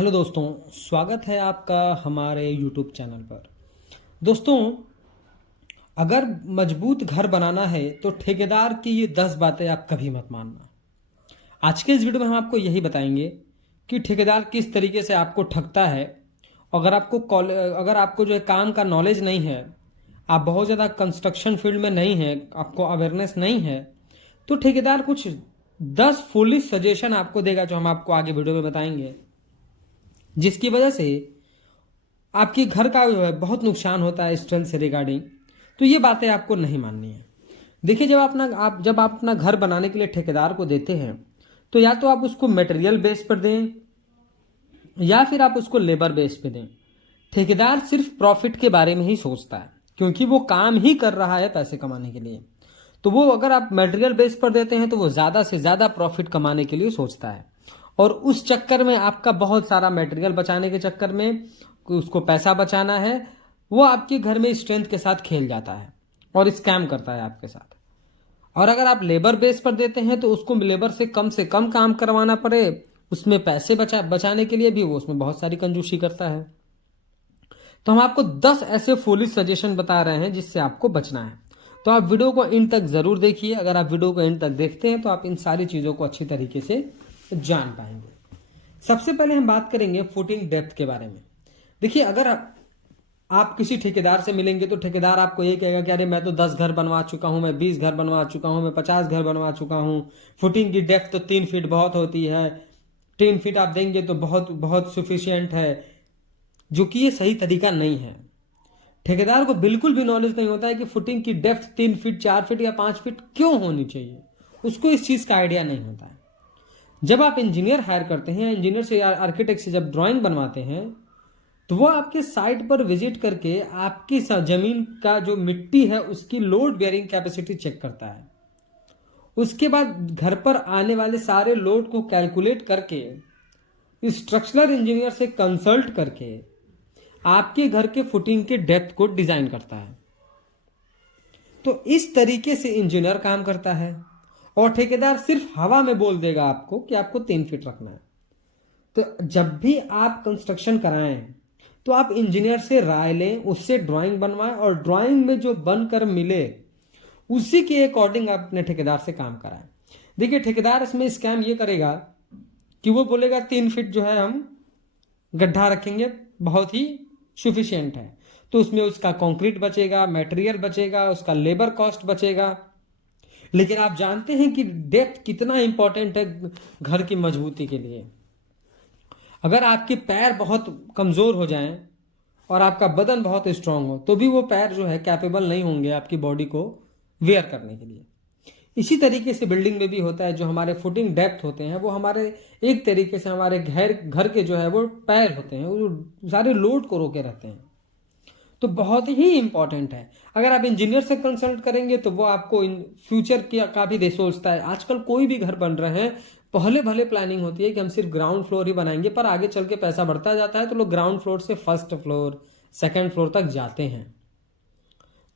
Hello दोस्तों, स्वागत है आपका हमारे यूट्यूब चैनल पर। दोस्तों, अगर मजबूत घर बनाना है तो ठेकेदार की ये 10 बातें आप कभी मत मानना। आज के इस वीडियो में हम आपको यही बताएंगे कि ठेकेदार किस तरीके से आपको ठगता है। अगर आपको जो है काम का नॉलेज नहीं है, आप बहुत ज़्यादा कंस्ट्रक्शन फील्ड में नहीं है, आपको अवेयरनेस नहीं है, तो ठेकेदार कुछ 10 फुलिश सजेशन आपको देगा जो हम आपको आगे वीडियो में बताएंगे, जिसकी वजह से आपके घर का जो है बहुत नुकसान होता है स्ट्रेंथ से रिगार्डिंग। तो ये बातें आपको नहीं माननी है। देखिए, जब आप अपना घर बनाने के लिए ठेकेदार को देते हैं तो या तो आप उसको मटेरियल बेस पर दें या फिर आप उसको लेबर बेस पे दें। ठेकेदार सिर्फ प्रॉफिट के बारे में ही सोचता है, क्योंकि वो काम ही कर रहा है पैसे कमाने के लिए। तो वो अगर आप मटेरियल बेस पर देते हैं तो वो ज़्यादा से ज़्यादा प्रॉफिट कमाने के लिए सोचता है, और उस चक्कर में आपका बहुत सारा मटेरियल बचाने के चक्कर में उसको पैसा बचाना है, वो आपके घर में स्ट्रेंथ के साथ खेल जाता है और स्कैम करता है आपके साथ। और अगर आप लेबर बेस पर देते हैं तो उसको लेबर से कम काम करवाना पड़े, उसमें पैसे बचाने के लिए भी वो उसमें बहुत सारी कंजूसी करता है। तो हम आपको 10 ऐसे फुलिश सजेशन बता रहे हैं जिससे आपको बचना है। तो आप वीडियो को इन तक जरूर देखिए। अगर आप वीडियो को इन तक देखते हैं तो आप इन सारी चीज़ों को अच्छी तरीके से जान पाएंगे। सबसे पहले हम बात करेंगे फुटिंग डेप्थ के बारे में। देखिए, अगर आप किसी ठेकेदार से मिलेंगे तो ठेकेदार आपको ये कहेगा कि अरे मैं तो 10 घर बनवा चुका हूं, मैं 20 घर बनवा चुका हूं, मैं 50 घर बनवा चुका हूं, फुटिंग की डेप्थ तो 3 फीट बहुत होती है, 3 फीट आप देंगे तो बहुत बहुत सफिशियंट है। जो कि ये सही तरीका नहीं है। ठेकेदार को बिल्कुल भी नॉलेज नहीं होता है कि फुटिंग की डेप्थ 3 फीट, 4 फीट या 5 फीट क्यों होनी चाहिए। उसको इस चीज़ का आइडिया नहीं होता है। जब आप इंजीनियर हायर करते हैं, इंजीनियर से या आर्किटेक्ट से जब ड्राइंग बनवाते हैं, तो वो आपके साइट पर विजिट करके आपकी जमीन का जो मिट्टी है उसकी लोड बेयरिंग कैपेसिटी चेक करता है। उसके बाद घर पर आने वाले सारे लोड को कैलकुलेट करके स्ट्रक्चरल इंजीनियर से कंसल्ट करके आपके घर के फुटिंग के डेप्थ को डिजाइन करता है। तो इस तरीके से इंजीनियर काम करता है, और ठेकेदार सिर्फ हवा में बोल देगा आपको कि आपको 3 फीट रखना है। तो जब भी आप कंस्ट्रक्शन कराएं तो आप इंजीनियर से राय लें, उससे ड्राइंग बनवाएं, और ड्राइंग में जो बनकर मिले उसी के अकॉर्डिंग आप अपने ठेकेदार से काम कराएं। देखिए, ठेकेदार इसमें स्कैम ये करेगा कि वो बोलेगा 3 फीट जो है हम गड्ढा रखेंगे, बहुत ही सफिशियंट है। तो उसमें उसका कंक्रीट बचेगा, मटेरियल बचेगा, उसका लेबर कॉस्ट बचेगा। लेकिन आप जानते हैं कि डेप्थ कितना इंपॉर्टेंट है घर की मजबूती के लिए। अगर आपके पैर बहुत कमजोर हो जाएं और आपका बदन बहुत स्ट्रांग हो तो भी वो पैर जो है कैपेबल नहीं होंगे आपकी बॉडी को वेयर करने के लिए। इसी तरीके से बिल्डिंग में भी होता है। जो हमारे फुटिंग डेप्थ होते हैं वो हमारे एक तरीके से हमारे घर के जो है वो पैर होते हैं, वो सारे लोड को रोके रहते हैं। तो बहुत ही इंपॉर्टेंट है। अगर आप इंजीनियर से कंसल्ट करेंगे तो वो आपको इन फ्यूचर का भी सोचता है। आजकल कोई भी घर बन रहे हैं, पहले भले प्लानिंग होती है कि हम सिर्फ ग्राउंड फ्लोर ही बनाएंगे, पर आगे चल के पैसा बढ़ता जाता है तो लोग ग्राउंड फ्लोर से फर्स्ट फ्लोर, सेकंड फ्लोर तक जाते हैं।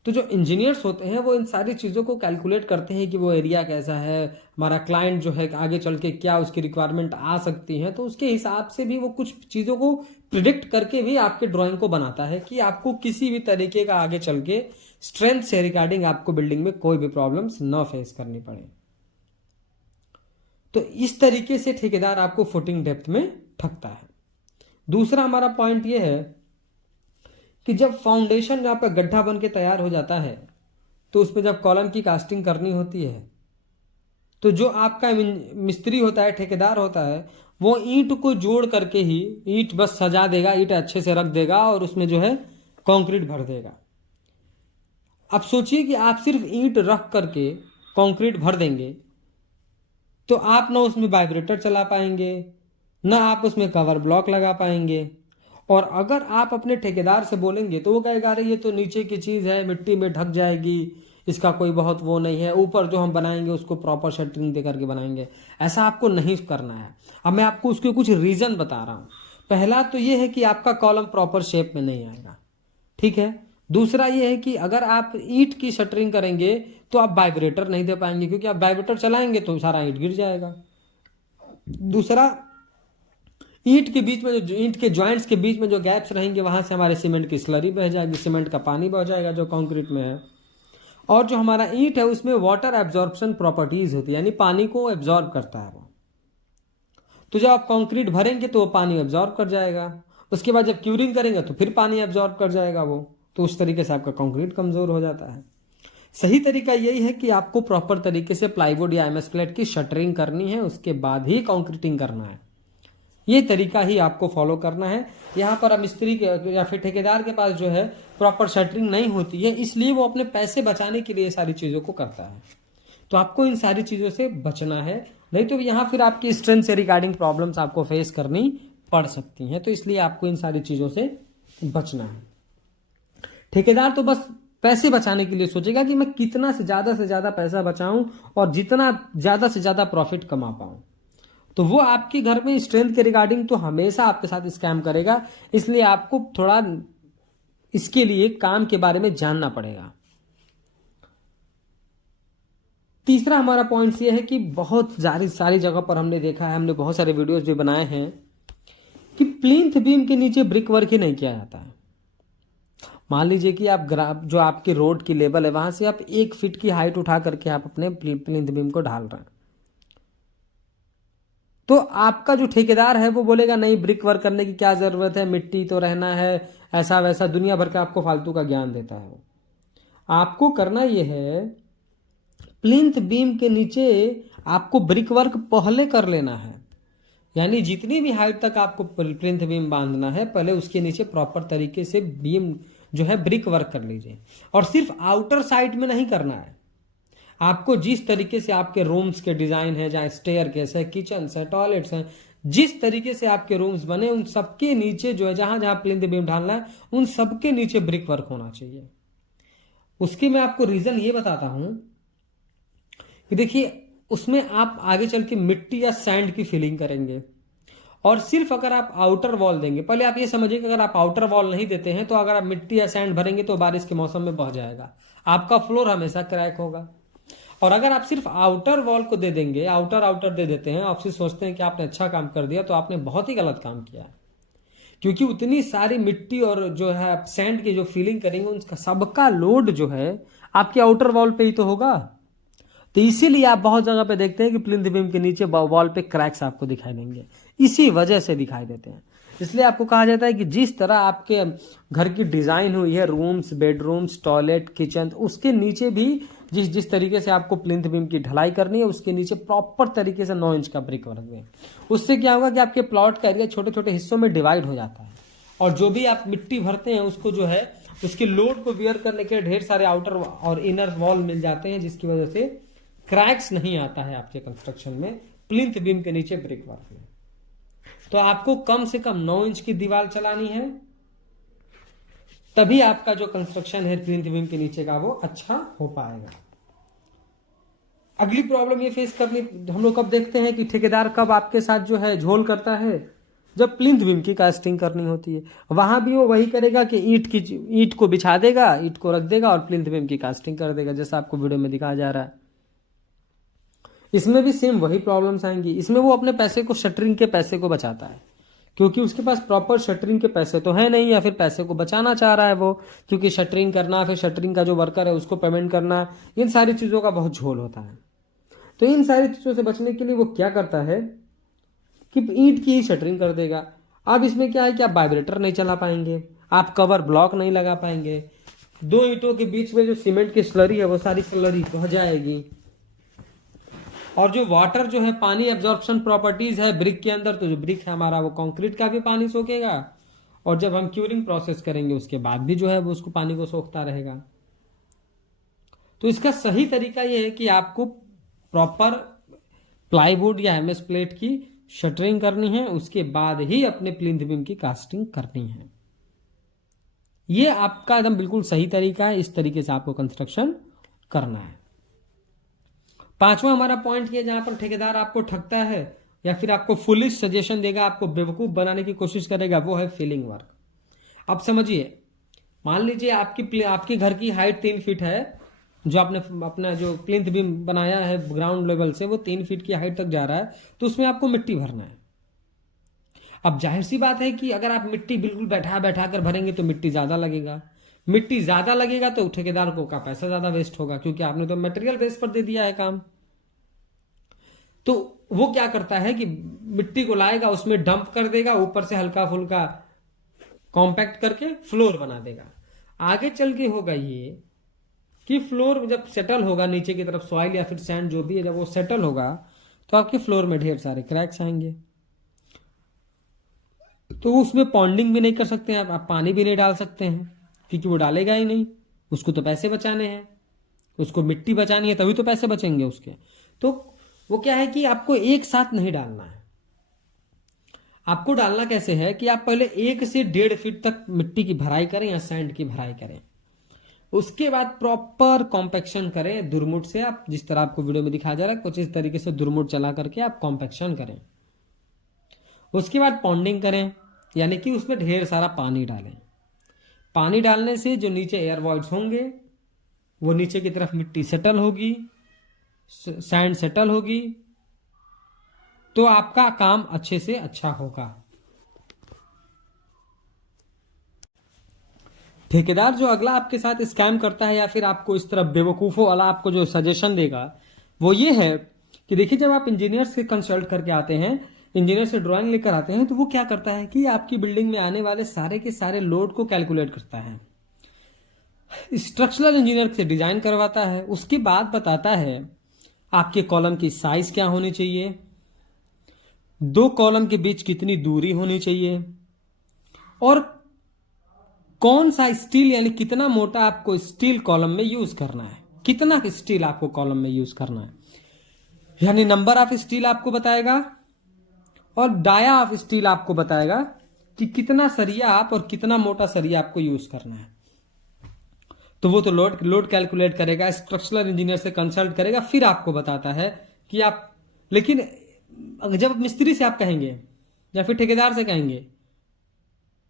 तो जो इंजीनियर्स होते हैं वो इन सारी चीज़ों को कैलकुलेट करते हैं कि वो एरिया कैसा है, हमारा क्लाइंट जो है आगे चल के क्या उसकी रिक्वायरमेंट आ सकती है। तो उसके हिसाब से भी वो कुछ चीज़ों को प्रिडिक्ट करके भी आपके ड्राइंग को बनाता है कि आपको किसी भी तरीके का आगे चल के स्ट्रेंथ से रिगार्डिंग आपको बिल्डिंग में कोई भी प्रॉब्लम्स न फेस करनी पड़े। तो इस तरीके से ठेकेदार आपको फुटिंग डेप्थ में ठगता है। दूसरा हमारा पॉइंट यह है कि जब फाउंडेशन आपका गड्ढा बन के तैयार हो जाता है तो उसमें जब कॉलम की कास्टिंग करनी होती है तो जो आपका मिस्त्री होता है, ठेकेदार होता है, वो ईंट को जोड़ करके ही ईंट बस सजा देगा, ईंट अच्छे से रख देगा और उसमें जो है कंक्रीट भर देगा। अब सोचिए कि आप सिर्फ ईंट रख करके कंक्रीट भर देंगे तो आप ना उसमें वाइब्रेटर चला पाएंगे, ना आप उसमें कवर ब्लॉक लगा पाएंगे। और अगर आप अपने ठेकेदार से बोलेंगे तो वो कहेगा अरे ये तो नीचे की चीज़ है, मिट्टी में ढक जाएगी, इसका कोई बहुत वो नहीं है, ऊपर जो हम बनाएंगे उसको प्रॉपर शटरिंग दे करके बनाएंगे। ऐसा आपको नहीं करना है। अब मैं आपको उसके कुछ रीज़न बता रहा हूँ। पहला तो ये है कि आपका कॉलम प्रॉपर शेप में नहीं आएगा, ठीक है। दूसरा ये है कि अगर आप ईंट की शटरिंग करेंगे तो आप वाइब्रेटर नहीं दे पाएंगे, क्योंकि आप वाइब्रेटर चलाएंगे तो सारा ईंट गिर जाएगा। दूसरा, ईंट के बीच में जो ईंट के जॉइंट्स के बीच में जो गैप्स रहेंगे वहां से हमारे सीमेंट की स्लरी बह जाएगी, सीमेंट का पानी बह जाएगा जो कंक्रीट में है। और जो हमारा ईंट है उसमें वाटर एब्जॉर्प्शन प्रॉपर्टीज होती है, यानी पानी को एब्जॉर्ब करता है वो। तो जब आप कंक्रीट भरेंगे तो वो पानी एब्जॉर्ब कर जाएगा, उसके बाद जब क्यूरिंग करेंगे तो फिर पानी एब्जॉर्ब कर जाएगा वो, तो उस तरीके से आपका कंक्रीट कमजोर हो जाता है। सही तरीका यही है कि आपको प्रॉपर तरीके से प्लाईवुड या एमएस प्लेट की शटरिंग करनी है, उसके बाद ही कंक्रीटिंग करना है। ये तरीका ही आपको फॉलो करना है। यहाँ पर अब मिस्त्री के या फिर ठेकेदार के पास जो है प्रॉपर शटरिंग नहीं होती है, इसलिए वो अपने पैसे बचाने के लिए सारी चीज़ों को करता है। तो आपको इन सारी चीज़ों से बचना है, नहीं तो यहाँ फिर आपकी स्ट्रेंथ से रिगार्डिंग प्रॉब्लम्स आपको फेस करनी पड़ सकती हैं। तो इसलिए आपको इन सारी चीज़ों से बचना है। ठेकेदार तो बस पैसे बचाने के लिए सोचेगा कि मैं कितना से ज़्यादा पैसा बचाऊं और जितना ज़्यादा से ज़्यादा प्रॉफिट कमा पाऊं। तो वो आपके घर में स्ट्रेंथ के रिगार्डिंग तो हमेशा आपके साथ स्कैम करेगा, इसलिए आपको थोड़ा इसके लिए काम के बारे में जानना पड़ेगा। तीसरा हमारा पॉइंट ये है कि बहुत सारी जगह पर हमने देखा है, हमने बहुत सारे वीडियोस भी बनाए हैं कि प्लिंथ बीम के नीचे ब्रिक वर्क ही नहीं किया जाता है। मान लीजिए कि आप जो आपके रोड की लेवल है वहां से आप 1 फीट की हाइट उठा करके आप अपने प्लिंथ बीम को ढाल रहे हैं, तो आपका जो ठेकेदार है वो बोलेगा नहीं ब्रिक वर्क करने की क्या जरूरत है, मिट्टी तो रहना है, ऐसा वैसा दुनिया भर का आपको फालतू का ज्ञान देता है वो। आपको करना यह है प्लिंथ बीम के नीचे आपको ब्रिक वर्क पहले कर लेना है, यानी जितनी भी हाइट तक आपको प्लिंथ बीम बांधना है पहले उसके नीचे प्रॉपर तरीके से बीम जो है ब्रिक वर्क कर लीजिए। और सिर्फ आउटर साइड में नहीं करना है, आपको जिस तरीके से आपके रूम्स के डिजाइन है, जहाँ स्टेयर केस है, किचन है, टॉयलेट्स हैं, जिस तरीके से आपके रूम्स बने उन सबके नीचे जो है जहां जहां प्लिंथ बीम ढालना है उन सबके नीचे ब्रिक वर्क होना चाहिए। उसकी मैं आपको रीजन ये बताता हूं कि देखिए उसमें आप आगे चल के मिट्टी या सैंड की फिलिंग करेंगे, और सिर्फ अगर आप आउटर वॉल देंगे, पहले आप ये समझिए कि अगर आप आउटर वॉल नहीं देते हैं तो अगर आप मिट्टी या सैंड भरेंगे तो बारिश के मौसम में बह जाएगा, आपका फ्लोर हमेशा क्रैक होगा। और अगर आप सिर्फ आउटर वॉल को दे देंगे, आउटर दे देते हैं, आपसे सोचते हैं कि आपने अच्छा काम कर दिया, तो आपने बहुत ही गलत काम किया, क्योंकि उतनी सारी मिट्टी और जो है सैंड की जो फीलिंग करेंगे उनका सबका लोड जो है आपके आउटर वॉल पे ही तो होगा। तो इसीलिए आप बहुत जगह पे देखते हैं कि प्लिंथ बीम के नीचे वॉल पे क्रैक्स आपको दिखाई देंगे, इसी वजह से दिखाई देते हैं। इसलिए आपको कहा जाता है कि जिस तरह आपके घर की डिजाइन हुई है, रूम्स, बेडरूम्स, टॉयलेट, किचन, उसके नीचे भी जिस तरीके से आपको प्लिंथ बीम की ढलाई करनी है उसके नीचे प्रॉपर तरीके से 9 इंच का ब्रिक वर्क दें। उससे क्या होगा कि आपके प्लॉट का एरिया छोटे छोटे हिस्सों में डिवाइड हो जाता है, और जो भी आप मिट्टी भरते हैं उसको जो है उसके लोड को बियर करने के ढेर सारे आउटर और इनर वॉल मिल जाते हैं, जिसकी वजह से क्रैक्स नहीं आता है आपके कंस्ट्रक्शन में प्लिंथ बीम के नीचे ब्रिक वर्क में। तो आपको कम से कम 9 इंच की दीवार चलानी है, तभी आपका जो कंस्ट्रक्शन है प्लिंथ बीम के नीचे का वो अच्छा हो पाएगा। अगली प्रॉब्लम ये फेस करनी हम लोग कब देखते हैं कि ठेकेदार कब आपके साथ जो है झोल करता है, जब प्लिंथ बीम की कास्टिंग करनी होती है। वहां भी वो वही करेगा कि ईंट को बिछा देगा, ईंट को रख देगा और प्लिंथ बीम की कास्टिंग कर देगा, जैसा आपको वीडियो में दिखाया जा रहा है। इसमें भी सेम वही प्रॉब्लम्स आएंगी। इसमें वो अपने पैसे को, शटरिंग के पैसे को बचाता है, क्योंकि उसके पास प्रॉपर शटरिंग के पैसे तो है नहीं, या फिर पैसे को बचाना चाह रहा है वो, क्योंकि शटरिंग करना, फिर शटरिंग का जो वर्कर है उसको पेमेंट करना, इन सारी चीज़ों का बहुत झोल होता है। तो इन सारी चीज़ों से बचने के लिए वो क्या करता है कि ईंट की ही शटरिंग कर देगा। अब इसमें क्या है कि आप वाइब्रेटर नहीं चला पाएंगे, आप कवर ब्लॉक नहीं लगा पाएंगे, 2 ईंटों के बीच में जो सीमेंट की स्लरी है वो सारी स्लरी बह जाएगी, और जो वाटर जो है पानी एब्जॉर्प्शन प्रॉपर्टीज है ब्रिक के अंदर, तो जो ब्रिक है हमारा वो कंक्रीट का भी पानी सोखेगा, और जब हम क्यूरिंग प्रोसेस करेंगे उसके बाद भी जो है वो उसको पानी को सोखता रहेगा। तो इसका सही तरीका ये है कि आपको प्रॉपर प्लाईवुड या एमएस प्लेट की शटरिंग करनी है, उसके बाद ही अपने प्लिंथ बीम की कास्टिंग करनी है। ये आपका एकदम बिल्कुल सही तरीका है, इस तरीके से आपको कंस्ट्रक्शन करना है। 5वां हमारा पॉइंट ये, जहां पर ठेकेदार आपको ठगता है या फिर आपको फुलिश सजेशन देगा, आपको बेवकूफ बनाने की कोशिश करेगा, वो है फिलिंग वर्क। अब समझिए, मान लीजिए आपके घर की हाइट 3 फीट है, जो आपने अपना जो प्लिंथ बीम बनाया है ग्राउंड लेवल से वो 3 फीट की हाइट तक जा रहा है, तो उसमें आपको मिट्टी भरना है। अब जाहिर सी बात है कि अगर आप मिट्टी बिल्कुल बैठा बैठा कर भरेंगे तो मिट्टी ज्यादा लगेगा, मिट्टी ज्यादा लगेगा तो ठेकेदार को का पैसा ज्यादा वेस्ट होगा, क्योंकि आपने तो मटेरियल बेस पर दे दिया है काम। तो वो क्या करता है कि मिट्टी को लाएगा, उसमें डंप कर देगा, ऊपर से हल्का फुल्का कॉम्पैक्ट करके फ्लोर बना देगा। आगे चल के होगा ये कि फ्लोर जब सेटल होगा नीचे की तरफ, सॉइल या फिर सैंड जो भी है, जब वो सेटल होगा तो आपके फ्लोर में ढेर सारे क्रैक्स आएंगे। तो उसमें पॉन्डिंग भी नहीं कर सकते हैं आप पानी भी नहीं डाल सकते हैं, क्योंकि वो डालेगा ही नहीं। उसको तो पैसे बचाने हैं, उसको मिट्टी बचानी है, तभी तो पैसे बचेंगे उसके। तो वो क्या है कि आपको एक साथ नहीं डालना है। आपको डालना कैसे है कि आप पहले 1 से 1.5 फीट तक मिट्टी की भराई करें या सैंड की भराई करें, उसके बाद प्रॉपर कॉम्पैक्शन करें दुरमुट से। आप जिस तरह आपको वीडियो में दिखाया जा रहा है कुछ इस तरीके से दुरमुट चला करके आप कॉम्पैक्शन करें। उसके बाद पॉन्डिंग करें, यानी कि उसमें ढेर सारा पानी डालें। पानी डालने से जो नीचे एयर वॉइड्स होंगे वो नीचे की तरफ मिट्टी सेटल होगी, सैंड सेटल होगी, तो आपका काम अच्छे से अच्छा होगा। ठेकेदार जो अगला आपके साथ स्कैम करता है या फिर आपको इस तरह बेवकूफों वाला आपको जो सजेशन देगा वो ये है कि देखिए, जब आप इंजीनियर से कंसल्ट करके आते हैं, इंजीनियर से ड्राइंग लेकर आते हैं, तो वो क्या करता है कि आपकी बिल्डिंग में आने वाले सारे के सारे लोड को कैलकुलेट करता है, स्ट्रक्चरल इंजीनियर से डिजाइन करवाता है, उसके बाद बताता है आपके कॉलम की साइज क्या होनी चाहिए, 2 कॉलम के बीच कितनी दूरी होनी चाहिए, और कौन सा स्टील यानी कितना मोटा आपको स्टील कॉलम में यूज करना है, कितना स्टील आपको कॉलम में यूज करना है, यानी नंबर ऑफ स्टील आपको बताएगा और डाया ऑफ स्टील आपको बताएगा कि कितना सरिया आप और कितना मोटा सरिया आपको यूज करना है। तो वो तो लोड कैलकुलेट करेगा, स्ट्रक्चरल इंजीनियर से कंसल्ट करेगा, फिर आपको बताता है कि आप। लेकिन जब मिस्त्री से आप कहेंगे या फिर ठेकेदार से कहेंगे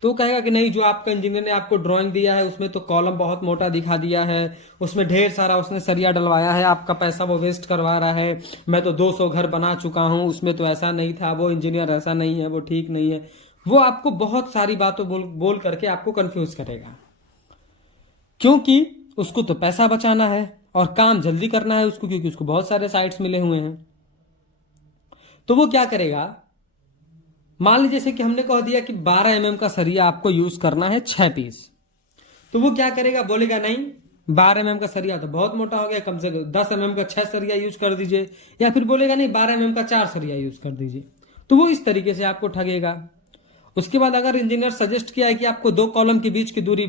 तो कहेगा कि नहीं, जो आपका इंजीनियर ने आपको ड्राइंग दिया है उसमें तो कॉलम बहुत मोटा दिखा दिया है, उसमें ढेर सारा उसने सरिया डलवाया है, आपका पैसा वो वेस्ट करवा रहा है, मैं तो 200 घर बना चुका हूं, उसमें तो ऐसा नहीं था, वो इंजीनियर ऐसा नहीं है, वो ठीक नहीं है। वो आपको बहुत सारी बातों बोल करके आपको कंफ्यूज करेगा, क्योंकि उसको तो पैसा बचाना है और काम जल्दी करना है उसको, क्योंकि उसको बहुत सारे साइट्स मिले हुए हैं। तो वो क्या करेगा, मान लीजिए जैसे कि हमने कह दिया कि 12 mm का सरिया आपको यूज करना है 6 पीस, तो वो क्या करेगा, बोलेगा नहीं 12 mm का सरिया तो बहुत मोटा हो गया, कम से कम 10 mm का 6 सरिया यूज कर दीजिए, या फिर बोलेगा नहीं 12 mm का 4 सरिया यूज कर दीजिए। तो वो इस तरीके से आपको ठगेगा। उसके बाद अगर इंजीनियर सजेस्ट किया है कि आपको 2 कॉलम के बीच की दूरी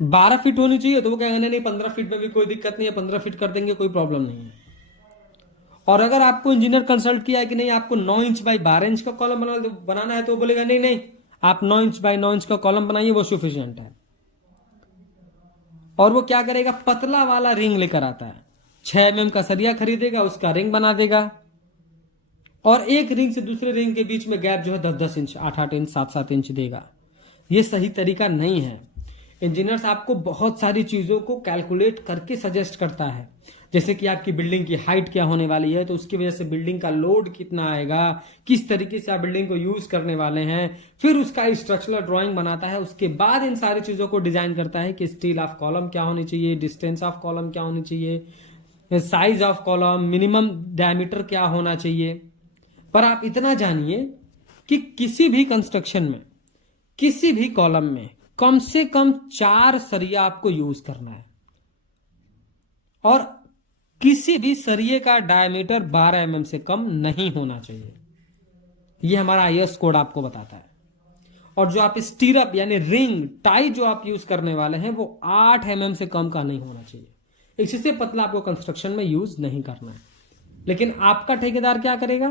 12 फीट होनी चाहिए, तो वो कहेंगे नहीं 15 फीट में भी कोई दिक्कत नहीं है, 15 फीट कर देंगे, कोई प्रॉब्लम नहीं है। और अगर आपको इंजीनियर कंसल्ट किया है कि नहीं आपको 9 इंच बाई 12 इंच का कॉलम बनाना है, तो वो बोलेगा नहीं नहीं आप 9 इंच बाई 9 इंच का कॉलम बनाइए, वो सफिशिएंट है। और वो क्या करेगा, पतला वाला रिंग लेकर आता है, 6 mm का सरिया खरीदेगा, उसका रिंग बना देगा, और एक रिंग से दूसरे रिंग के बीच में गैप जो है 10-10 इंच, 8-8 इंच, 7-7 इंच देगा। ये सही तरीका नहीं है। इंजीनियर्स आपको बहुत सारी चीजों को कैलकुलेट करके सजेस्ट करता है, जैसे कि आपकी बिल्डिंग की हाइट क्या होने वाली है, तो उसकी वजह से बिल्डिंग का लोड कितना आएगा, किस तरीके से आप बिल्डिंग को यूज करने वाले हैं, फिर उसका स्ट्रक्चरल ड्राइंग बनाता है। उसके बाद इन सारी चीजों को डिजाइन करता है कि स्टील ऑफ कॉलम क्या होनी चाहिए, डिस्टेंस ऑफ कॉलम क्या होनी चाहिए, size of column, minimum diameter क्या होना चाहिए। पर आप इतना जानिए कि किसी भी कंस्ट्रक्शन में, किसी भी कॉलम में कम से कम 4 सरिया आपको यूज करना है, और किसी भी सरिये का डायमीटर 12 mm से कम नहीं होना चाहिए। यह हमारा आईएस कोड आपको बताता है। और जो आप स्टीरअप यानी रिंग टाई जो आप यूज करने वाले हैं वो 8 mm से कम का नहीं होना चाहिए। इससे पतला आपको कंस्ट्रक्शन में यूज नहीं करना है। लेकिन आपका ठेकेदार क्या करेगा,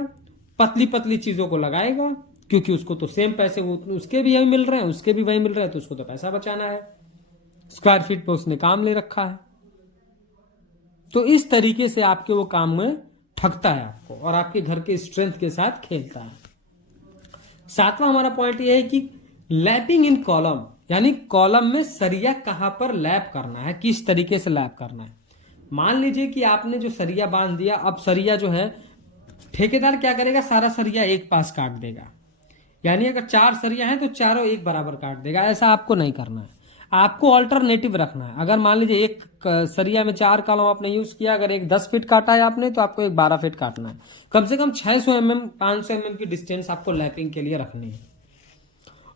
पतली पतली चीजों को लगाएगा, क्योंकि उसको तो सेम पैसे उसके भी वही मिल रहे हैं, उसके भी वही मिल रहे हैं, तो उसको तो पैसा बचाना है, स्क्वायर फीट पे उसने काम ले रखा है। तो इस तरीके से आपके वो काम में ठगता है आपको और आपके घर के स्ट्रेंथ के साथ खेलता है। 7वां हमारा पॉइंट ये है कि लैपिंग इन कॉलम, यानी कॉलम में सरिया कहां पर लैप करना है, किस तरीके से लैप करना है। मान लीजिए कि आपने जो सरिया बांध दिया, अब सरिया जो है ठेकेदार क्या करेगा, सारा सरिया एक पास काट देगा, यानी अगर 4 सरिया हैं तो चारों एक बराबर काट देगा। ऐसा आपको नहीं करना है, आपको ऑल्टरनेटिव रखना है। अगर मान लीजिए एक सरिया में 4 कॉलम आपने यूज किया, अगर एक 10 फीट काटा है आपने, तो आपको एक 12 फीट काटना है। कम से कम 600 mm 500 mm की डिस्टेंस आपको लैपिंग के लिए रखनी है।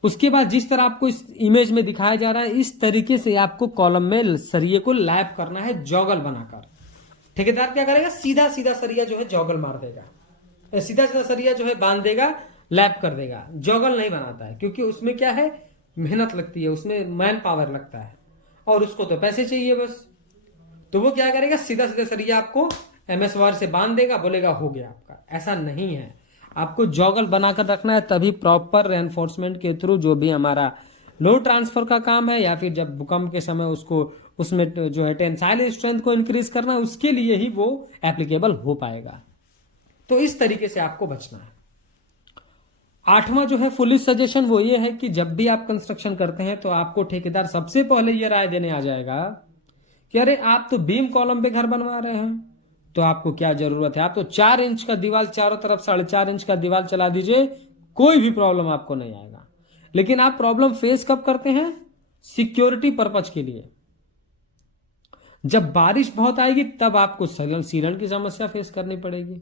उसके बाद जिस तरह आपको इस इमेज में दिखाया जा रहा है, इस तरीके से आपको कॉलम में सरिये को लैप करना है जॉगल बनाकर। ठेकेदार क्या करेगा, सीधा सीधा सरिया जो है जॉगल मार देगा, सीधा सीधा सरिया जो है बांध देगा, लैप कर देगा। जॉगल नहीं बनाता है क्योंकि उसमें क्या है, मेहनत लगती है, उसमें मैन पावर लगता है और उसको तो पैसे चाहिए बस। तो वो क्या करेगा, सीधा सीधा सरिया आपको MS वायर से बांध देगा, बोलेगा हो गया आपका। ऐसा नहीं है, आपको जॉगल बनाकर रखना है, तभी प्रॉपर रेनफोर्समेंट के थ्रू जो भी हमारा लोड ट्रांसफर का काम है, या फिर जब भूकंप के समय उसको उसमें जो है टेंसाइल स्ट्रेंथ को इंक्रीज करना, उसके लिए ही वो एप्लीकेबल हो पाएगा। तो इस तरीके से आपको बचना है। 8वां जो है फुली सजेशन वो ये है कि जब भी आप कंस्ट्रक्शन करते हैं तो आपको ठेकेदार सबसे पहले ये राय देने आ जाएगा कि अरे आप तो बीम कॉलम पे घर बनवा रहे हैं, तो आपको क्या जरूरत है, आप तो 4 इंच का दीवार चारों तरफ 4.5 इंच का दीवार चला दीजिए, कोई भी प्रॉब्लम आपको नहीं आएगा। लेकिन आप प्रॉब्लम फेस कब करते हैं, सिक्योरिटी पर्पज के लिए। जब बारिश बहुत आएगी तब आपको सीलन की समस्या फेस करनी पड़ेगी।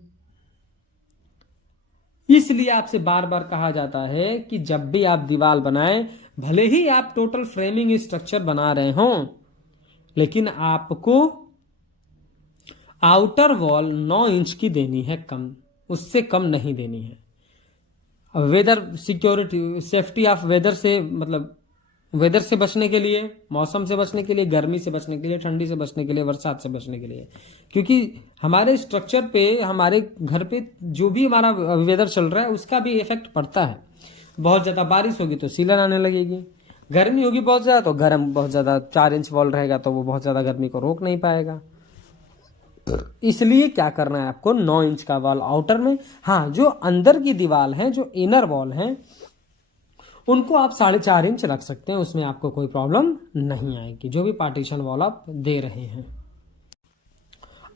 इसलिए आपसे बार बार कहा जाता है कि जब भी आप दीवार बनाएं, भले ही आप टोटल फ्रेमिंग स्ट्रक्चर बना रहे हों, लेकिन आपको आउटर वॉल 9 इंच की देनी है, कम, उससे कम नहीं देनी है। Weather security, safety of weather से, मतलब वेदर से बचने के लिए, मौसम से बचने के लिए, गर्मी से बचने के लिए, ठंडी से बचने के लिए, बरसात से बचने के लिए। क्योंकि हमारे स्ट्रक्चर पे, हमारे घर पे जो भी हमारा वेदर चल रहा है उसका भी इफेक्ट पड़ता है। बहुत ज़्यादा बारिश होगी तो सीलन आने लगेगी, गर्मी होगी बहुत ज़्यादा तो गर्म बहुत ज़्यादा 4 इंच वॉल रहेगा तो वो बहुत ज़्यादा गर्मी को रोक नहीं पाएगा। इसलिए क्या करना है आपको, 9 इंच का वॉल आउटर में। हाँ, जो अंदर की दीवार है, जो इनर वॉल है, उनको आप 4.5 इंच रख सकते हैं, उसमें आपको कोई प्रॉब्लम नहीं आएगी, जो भी पार्टीशन वॉल आप दे रहे हैं।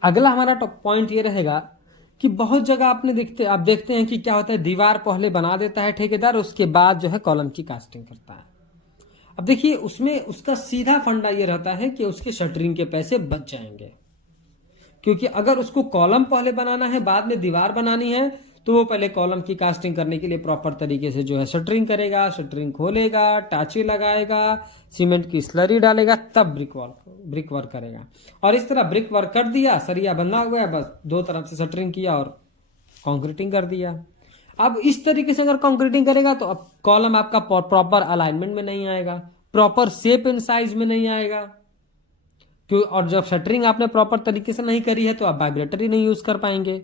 अगला हमारा पॉइंट ये रहेगा कि बहुत जगह आप देखते हैं कि क्या होता है, दीवार पहले बना देता है ठेकेदार, उसके बाद जो है कॉलम की कास्टिंग करता है। अब देखिए, उसमें उसका सीधा फंडा ये रहता है कि उसके शटरिंग के पैसे बच जाएंगे। क्योंकि अगर उसको कॉलम पहले बनाना है, बाद में दीवार बनानी है, तो वो पहले कॉलम की कास्टिंग करने के लिए प्रॉपर तरीके से जो है शटरिंग करेगा, शटरिंग खोलेगा, टाचे लगाएगा, सीमेंट की स्लरी डालेगा, तब ब्रिक वर्क करेगा। और इस तरह ब्रिक वर्क कर दिया, सरिया बंधा हुआ है, बस 2 तरफ से शटरिंग किया और कंक्रीटिंग कर दिया। अब इस तरीके से अगर कंक्रीटिंग करेगा तो अब कॉलम आपका प्रॉपर अलाइनमेंट में नहीं आएगा, प्रॉपर शेप एंड साइज में नहीं आएगा। क्यों, और जब शटरिंग आपने प्रॉपर तरीके से नहीं करी है तो आप वाइब्रेटर ही नहीं यूज कर पाएंगे।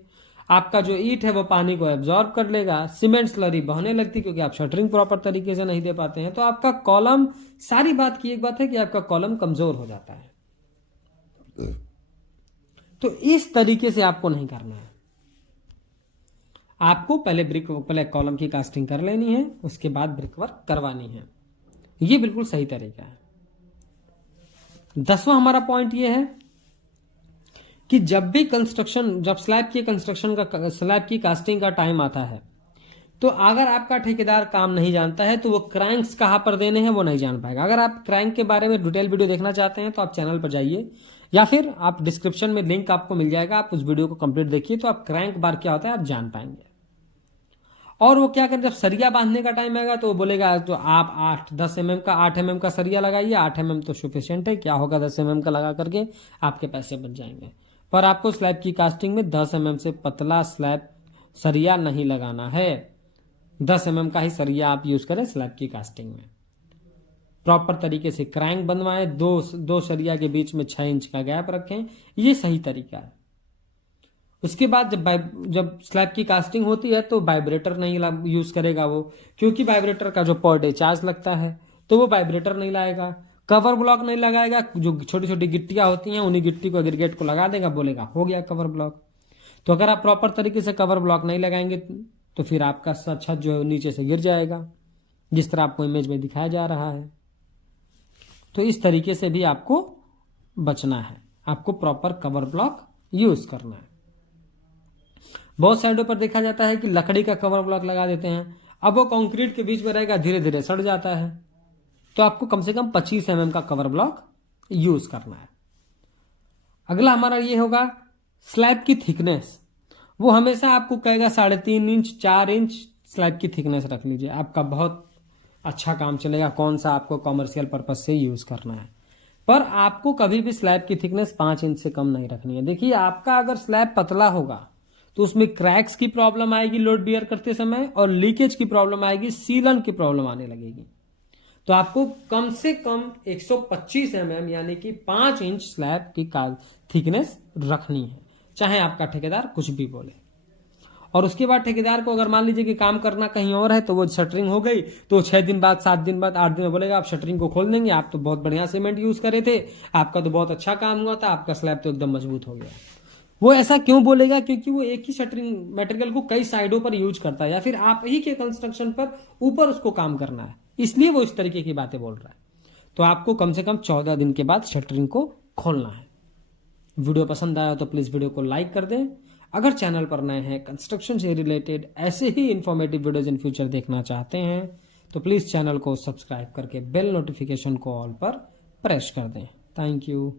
आपका जो ईंट है वो पानी को एब्जॉर्ब कर लेगा, सीमेंट स्लरी बहने लगती क्योंकि आप शटरिंग प्रॉपर तरीके से नहीं दे पाते हैं, तो आपका कॉलम, सारी बात की एक बात है कि आपका कॉलम कमजोर हो जाता है। तो इस तरीके से आपको नहीं करना है, आपको पहले कॉलम की कास्टिंग कर लेनी है, उसके बाद ब्रिक वर्क करवानी है। ये बिल्कुल सही तरीका है। 10वां हमारा पॉइंट ये है कि जब स्लैब की कास्टिंग का टाइम आता है, तो अगर आपका ठेकेदार काम नहीं जानता है तो वो क्रैंक्स कहां पर देने हैं वो नहीं जान पाएगा। अगर आप क्रैंक के बारे में डिटेल वीडियो देखना चाहते हैं तो आप चैनल पर जाइए, या फिर आप डिस्क्रिप्शन में लिंक आपको मिल जाएगा, आप उस वीडियो को कंप्लीट देखिए, तो आप क्रैंक बार क्या होता है आप जान पाएंगे। और वो क्या करें, जब सरिया बांधने का टाइम आएगा तो वो बोलेगा तो आप 8 mm का सरिया लगाइए, 8 mm तो सफिशिएंट है, क्या होगा 10 mm का लगा करके आपके पैसे बच जाएंगे। पर आपको स्लैब की कास्टिंग में 10 mm से पतला स्लैब सरिया नहीं लगाना है, 10 mm का ही सरिया आप यूज करें स्लैब की कास्टिंग में। प्रॉपर तरीके से क्रैंक बनवाएं, दो सरिया के बीच में 6 इंच का गैप रखें, ये सही तरीका है। उसके बाद जब स्लैब की कास्टिंग होती है तो वाइब्रेटर नहीं यूज करेगा वो, क्योंकि वाइब्रेटर का जो पर डे चार्ज लगता है, तो वो वाइब्रेटर नहीं लाएगा। कवर ब्लॉक नहीं लगाएगा, जो छोटी छोटी गिट्टियां होती हैं उन्हीं गिट्टी को एग्रीगेट को लगा देगा, बोलेगा हो गया कवर ब्लॉक। तो अगर आप प्रॉपर तरीके से कवर ब्लॉक नहीं लगाएंगे तो फिर आपका छत जो है नीचे से गिर जाएगा, जिस तरह आपको इमेज में दिखाया जा रहा है। तो इस तरीके से भी आपको बचना है, आपको प्रॉपर कवर ब्लॉक यूज करना है। बहुत साइडों पर देखा जाता है कि लकड़ी का कवर ब्लॉक लगा देते हैं। अब वो कंक्रीट के बीच में रहेगा, धीरे धीरे सड़ जाता है। तो आपको कम से कम 25 mm का कवर ब्लॉक यूज करना है। अगला हमारा ये होगा स्लैब की थिकनेस। वो हमेशा आपको कहेगा 3.5 इंच 4 इंच स्लैब की थिकनेस रख लीजिए, आपका बहुत अच्छा काम चलेगा। कौन सा आपको कॉमर्शियल पर्पज से यूज करना है, पर आपको कभी भी स्लैब की थिकनेस 5 इंच से कम नहीं रखनी है। देखिए, आपका अगर स्लैब पतला होगा तो उसमें क्रैक्स की प्रॉब्लम आएगी लोड बियर करते समय, और लीकेज की प्रॉब्लम आएगी, सीलन की प्रॉब्लम आने लगेगी। तो आपको कम से कम 125 mm यानी कि 5 इंच स्लैब की थिकनेस रखनी है, चाहे आपका ठेकेदार कुछ भी बोले। और उसके बाद ठेकेदार को अगर मान लीजिए कि काम करना कहीं और है, तो वो शटरिंग हो गई तो 6 दिन बाद 7 दिन बाद 8 दिन में बोलेगा आप शटरिंग को खोल देंगे, आप तो बहुत बढ़िया सीमेंट यूज करे थे, आपका तो बहुत अच्छा काम हुआ था, आपका स्लैब तो एकदम मजबूत हो गया। वो ऐसा क्यों बोलेगा? क्योंकि वो एक ही शटरिंग मटेरियल को कई साइडों पर यूज करता है, या फिर आप ही के कंस्ट्रक्शन पर ऊपर उसको काम करना है, इसलिए वो इस तरीके की बातें बोल रहा है। तो आपको कम से कम 14 दिन के बाद शटरिंग को खोलना है। वीडियो पसंद आया तो प्लीज वीडियो को लाइक कर दें। अगर चैनल पर नए हैं, कंस्ट्रक्शन से रिलेटेड ऐसे ही इंफॉर्मेटिव वीडियोज इन फ्यूचर देखना चाहते हैं, तो प्लीज चैनल को सब्सक्राइब करके बेल नोटिफिकेशन को ऑल पर प्रेस कर दें। Thank you.